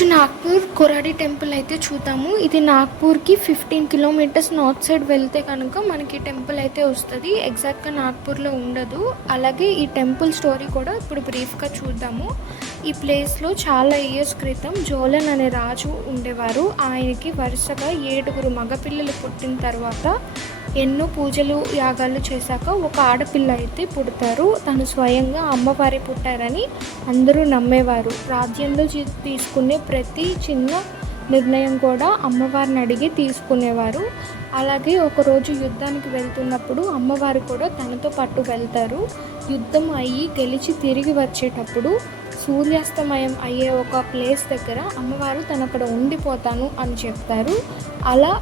ఈరోజు నాగ్పూర్ కొరాడి టెంపుల్ అయితే చూద్దాము. ఇది నాగ్పూర్కి 15 కిలోమీటర్స్ నార్త్ సైడ్ వెళ్తే కనుక మనకి టెంపుల్ అయితే వస్తుంది. ఎగ్జాక్ట్గా నాగ్పూర్లో ఉండదు. అలాగే ఈ టెంపుల్ స్టోరీ కూడా ఇప్పుడు బ్రీఫ్గా చూద్దాము. ఈ ప్లేస్లో చాలా ఇయర్స్ క్రితం జోలన్ అనే రాజు ఉండేవారు. ఆయనకి వరుసగా 7 మగపిల్లలు పుట్టిన తర్వాత ఎన్నో పూజలు యాగాలు చేశాక ఒక ఆడపిల్ల అయితే పుడతారు. తను స్వయంగా అమ్మవారి పుట్టారని అందరూ నమ్మేవారు. రాజ్యంలో తీసుకునే ప్రతి చిన్న నిర్ణయం కూడా అమ్మవారిని అడిగి తీసుకునేవారు. అలాగే ఒకరోజు యుద్ధానికి వెళ్తున్నప్పుడు అమ్మవారు కూడా తనతో పాటు వెళ్తారు. యుద్ధం అయ్యి గెలిచి తిరిగి వచ్చేటప్పుడు సూర్యాస్తమయం అయ్యే ఒక ప్లేస్ దగ్గర అమ్మవారు తను అక్కడ ఉండిపోతాను అని చెప్తారు. అలా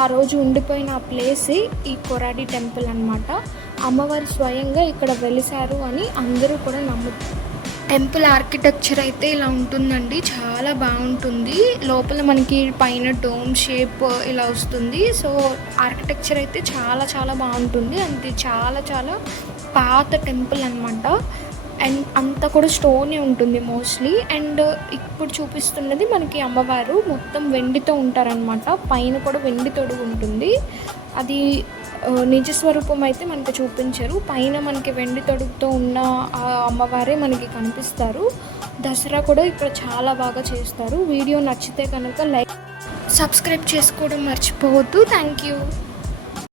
ఆ రోజు ఉండిపోయిన ఆ ప్లేసే ఈ కొరాడి టెంపుల్ అన్నమాట. అమ్మవారు స్వయంగా ఇక్కడ వెలిసారు అని అందరూ కూడా నమ్ముతారు. టెంపుల్ ఆర్కిటెక్చర్ అయితే ఇలా ఉంటుందండి, చాలా బాగుంటుంది. లోపల మనకి పైన డోమ్ షేప్ ఇలా వస్తుంది. సో ఆర్కిటెక్చర్ అయితే చాలా చాలా బాగుంటుంది. అది చాలా చాలా పాత టెంపుల్ అన్నమాట. అండ్ అంతా కూడా స్టోనే ఉంటుంది మోస్ట్లీ. అండ్ ఇప్పుడు చూపిస్తున్నది మనకి అమ్మవారు మొత్తం వెండితో ఉంటారనమాట. పైన కూడా వెండి తొడుగు ఉంటుంది. అది నిజస్వరూపం అయితే మనకి చూపించరు. పైన మనకి వెండి తొడుగుతో ఉన్న ఆ అమ్మవారే మనకి కనిపిస్తారు. దసరా కూడా ఇక్కడ చాలా బాగా చేస్తారు. వీడియో నచ్చితే కనుక లైక్, సబ్స్క్రైబ్ చేసుకోవడం మర్చిపోవద్దు. Thank you.